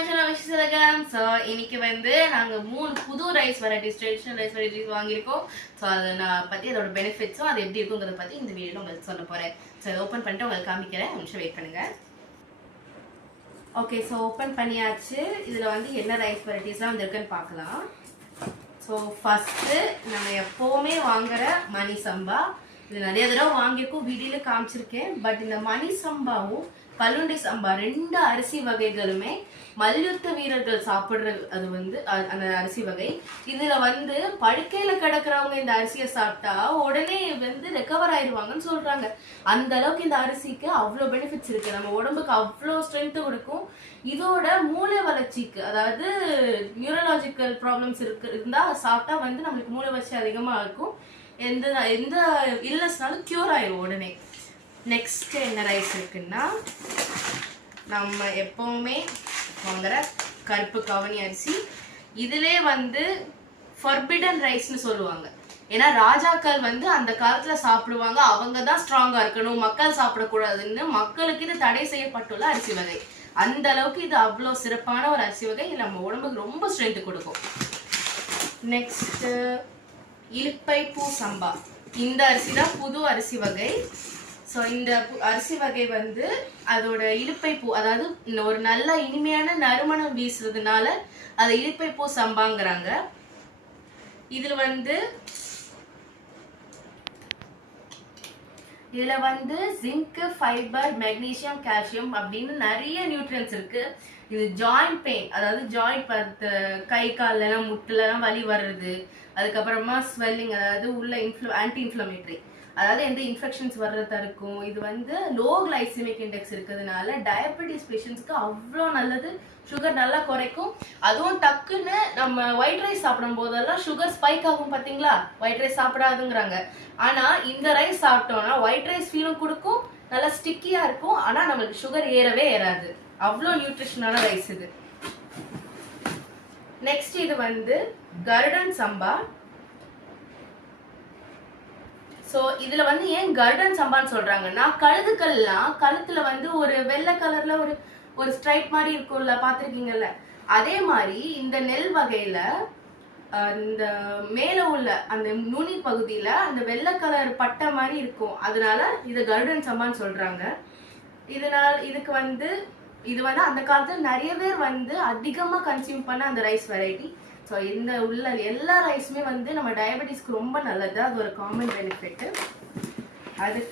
My channel விஷயம். So இன்னைக்கு வந்து நாங்கள் 3 புது rice varieties, traditional rice varieties வாங்கியிருக்கோம். ஸோ அதை நான் பற்றி அதோட பெனிஃபிட்ஸும் அது எப்படி இருக்குங்கிறத பற்றி இந்த வீடியோவில் உங்களுக்கு சொல்ல போகிறேன். ஸோ அதை ஓப்பன் பண்ணிட்டு உங்களுக்கு காமிக்கிறேன். ஒரு நிமிஷம் வெயிட் பண்ணுங்கள். ஓகே, ஸோ ஓப்பன் பண்ணியாச்சு. இதில் வந்து என்ன ரைஸ் வெரைட்டிஸ்லாம் வந்துருக்குன்னு பார்க்கலாம். ஸோ ஃபஸ்ட்டு நம்ம எப்போவுமே வாங்குகிற மணி சம்பா. இது நிறைய தடவை வாங்கியிருக்கோம், வீடியோவில் காமிச்சிருக்கேன். பட் இந்த மணி சம்பாவும் கல்லுண்டை சம்பா 2 அரிசி வகைகளுமே மல்யுத்த வீரர்கள் சாப்பிட்ற அது வந்து அந்த அரிசி வகை. இதுல வந்து படுக்கையில கிடக்குறவங்க இந்த அரிசியை சாப்பிட்டா உடனே வந்து ரெக்கவர் ஆயிடுவாங்கன்னு சொல்றாங்க. அந்த அளவுக்கு இந்த அரிசிக்கு அவ்வளோ பெனிஃபிட்ஸ் இருக்கு. நம்ம உடம்புக்கு அவ்வளோ ஸ்ட்ரென்த் கொடுக்கும். இதோட மூளை வளர்ச்சிக்கு, அதாவது நியூரலாஜிக்கல் ப்ராப்ளம்ஸ் இருந்தா சாப்பிட்டா வந்து நம்மளுக்கு மூளை வளர்ச்சி அதிகமா இருக்கும். எந்த எந்த இல்னஸ்னாலும் கியூர் ஆயிடும் உடனே. நெக்ஸ்ட் என்ன ரைஸ் இருக்குன்னா, நம்ம எப்பவுமே வாங்குற கருப்பு கவனி அரிசி. இதிலே வந்து ஃபர்பிடன் ரைஸ்னு சொல்லுவாங்க. ஏன்னா ராஜாக்கள் வந்து அந்த காலத்துல சாப்பிடுவாங்க, அவங்க தான் ஸ்ட்ராங்கா இருக்கணும், மக்கள் சாப்பிடக்கூடாதுன்னு மக்களுக்கு இது தடை செய்யப்பட்டுள்ள அரிசி வகை. அந்த அளவுக்கு இது அவ்வளோ சிறப்பான ஒரு அரிசி வகை. இது நம்ம உடம்புக்கு ரொம்ப ஸ்ட்ரென்த் கொடுக்கும். நெக்ஸ்ட் இலுப்பை பூ சம்பா. இந்த அரிசி தான் புது அரிசி வகை. ஸோ இந்த அரிசி வகை வந்து அதோட இலுப்பை பூ, அதாவது ஒரு நல்ல இனிமையான நறுமணம் வீசுறதுனால அதை இலுப்பை பூ சம்பாங்கிறாங்க. இதுல வந்து ஜிங்க், ஃபைபர், மெக்னீசியம், கால்சியம் அப்படின்னு நிறைய நியூட்ரியன்ஸ் இருக்கு. இது ஜாயிண்ட் பெயின், அதாவது ஜாயிண்ட் கை கால்லாம் முட்டுலாம் வலி வர்றது, அதுக்கப்புறமா ஸ்வெல்லிங், அதாவது உள்ள ஆன்டி இன்ஃப்ளமேட்டரி, அதாவது எந்த இன்ஃபெக்ஷன்ஸ் வர்றதா இருக்கும். இது வந்து லோ கிளைசிமிக் இண்டெக்ஸ் இருக்கிறதுனால டயபெட்டிஸ் பேஷண்ட்ஸ்க்கு அவ்வளோ நல்லது. சுகர் நல்லா குறைக்கும். அதுவும் டக்குன்னு நம்ம ஒயிட் ரைஸ் சாப்பிடும் போதெல்லாம் சுகர் ஸ்பைக் ஆகும் பார்த்தீங்களா, ஒயிட் ரைஸ் சாப்பிடாதுங்கிறாங்க. ஆனால் இந்த ரைஸ் சாப்பிட்டோம்னா ஒயிட் ரைஸ் ஃபீலும் கொடுக்கும், நல்லா ஸ்டிக்கியாக இருக்கும். ஆனால் நம்மளுக்கு சுகர் ஏறவே ஏறாது. அவ்வளோ நியூட்ரிஷனான ரைஸ் இது. நெக்ஸ்ட் இது வந்து கருடன் சம்பா. ஸோ இதில் வந்து ஏன் கருடன் சம்பான்னு சொல்கிறாங்கன்னா, கழுதுக்கள்லாம் கழுத்தில் வந்து ஒரு வெள்ளை கலரில் ஒரு ஸ்ட்ரைப் மாதிரி இருக்கும்ல, பார்த்துருக்கீங்கல்ல, அதே மாதிரி இந்த நெல் வகையில் இந்த மேலே உள்ள அந்த நுனி பகுதியில் அந்த வெள்ளை கலர் பட்டை மாதிரி இருக்கும். அதனால இதை கருடன் சம்பான்னு சொல்கிறாங்க. இதுக்கு வந்து இது வந்து அந்த காலத்தில் நிறைய பேர் வந்து அதிகமாக கன்சியூம் பண்ண அந்த ரைஸ் வெரைட்டி. ஸோ இந்த உள்ள எல்லா ரைஸுமே வந்து நம்ம டயபெட்டிஸ்க்கு ரொம்ப நல்லது. அது ஒரு காமன் பெனிஃபிட். அதுக்கு